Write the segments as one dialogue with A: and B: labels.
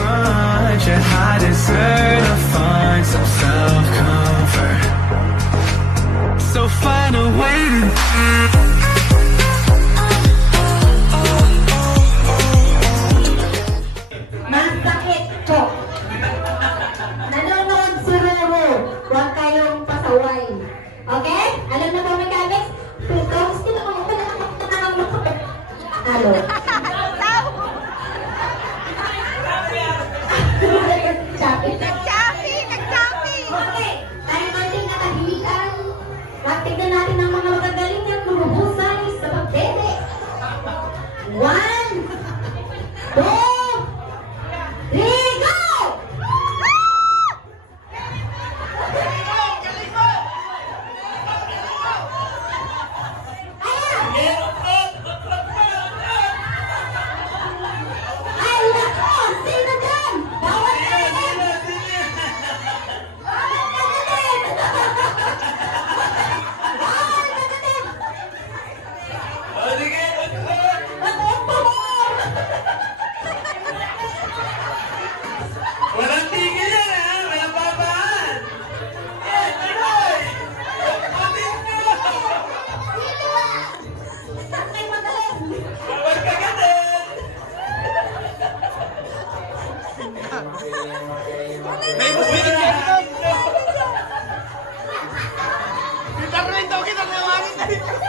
A: much. And I deserve to find some self-comfort. So find a way to
B: Thank you.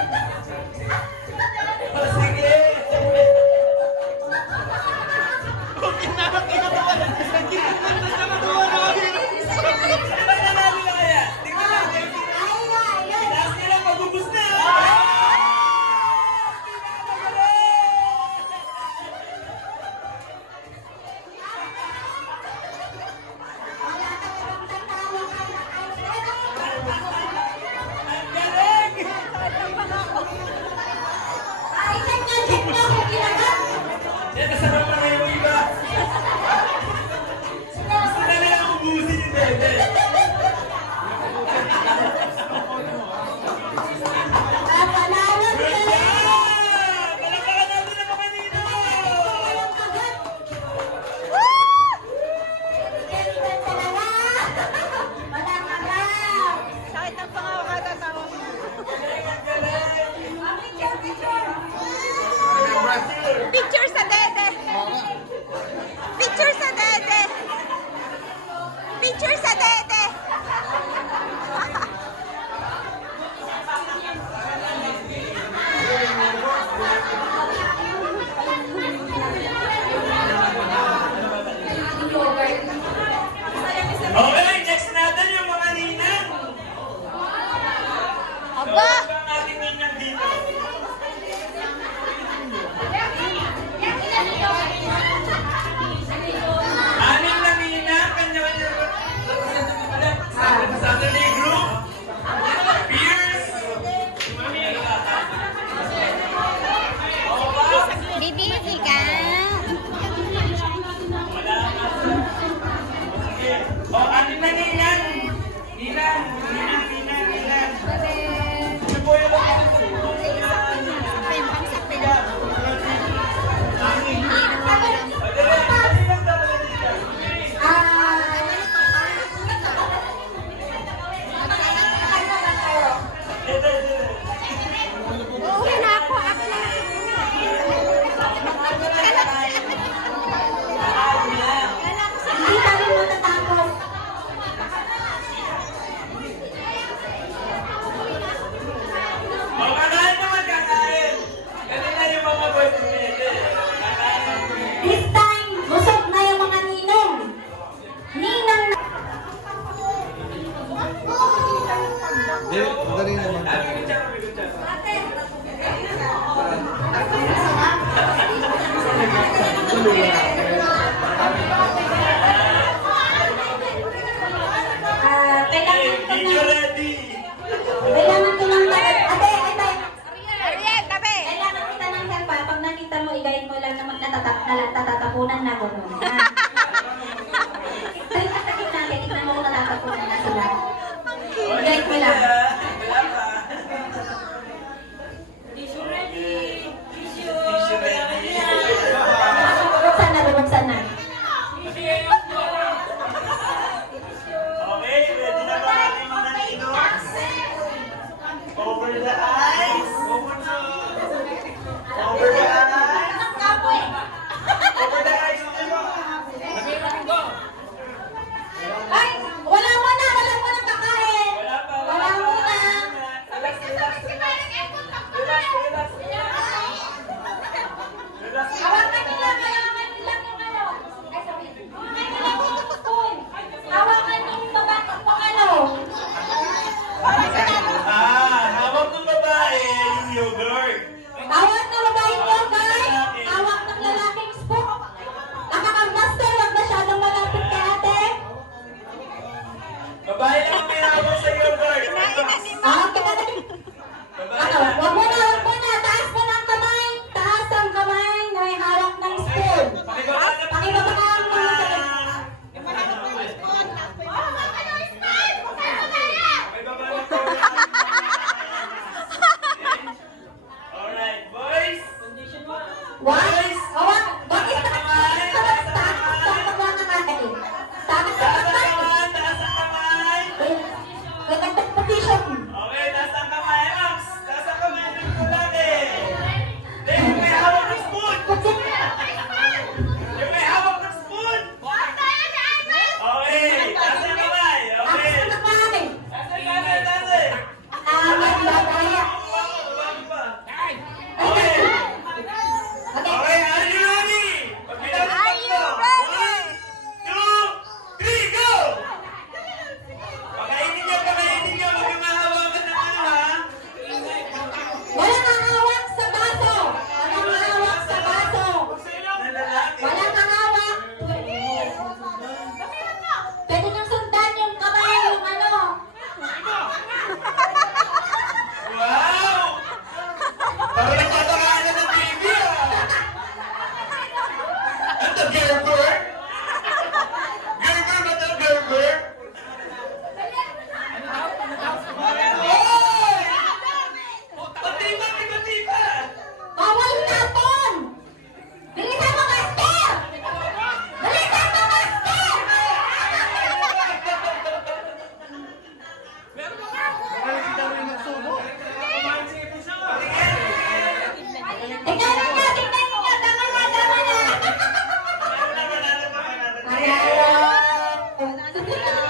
B: Yeah.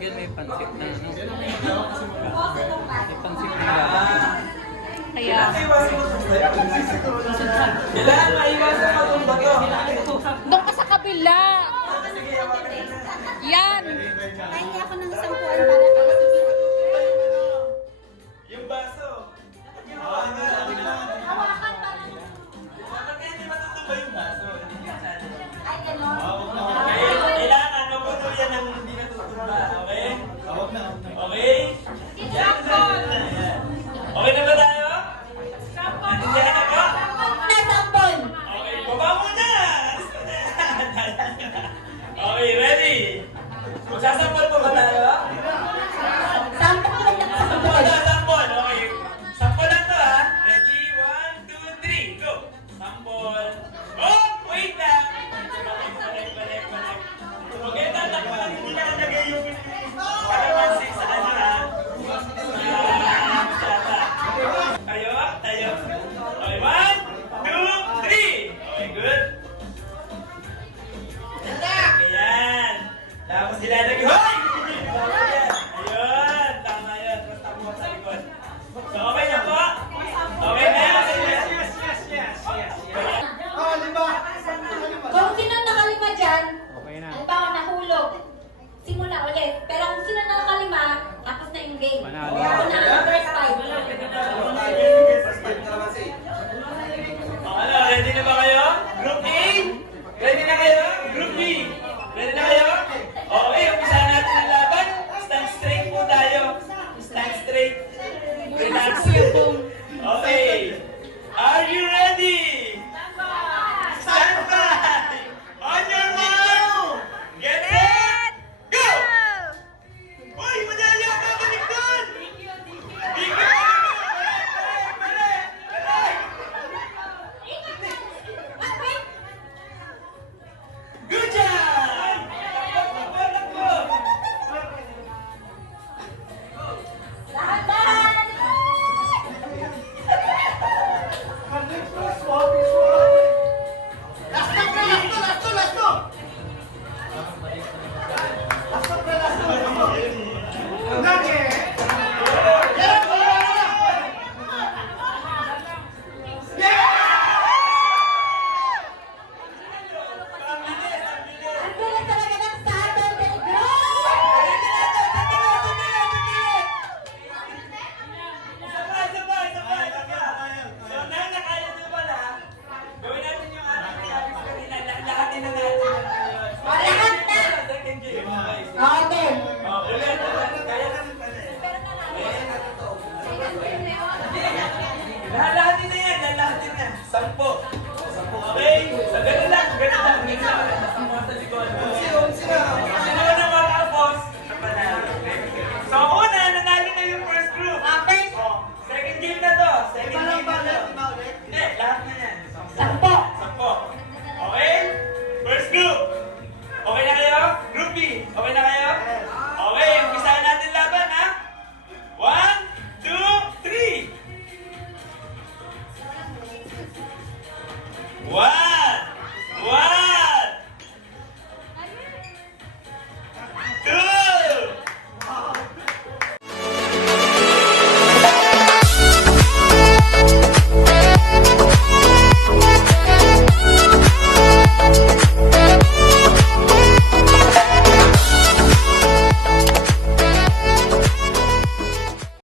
B: yun, may
C: pansit na ano. May pansit na lalaki. Kaya...
D: Kailangan maiwasan mo itong bato.
E: Doon ka sa kabila! Yan!
B: Kaya ako ng isang kuwan para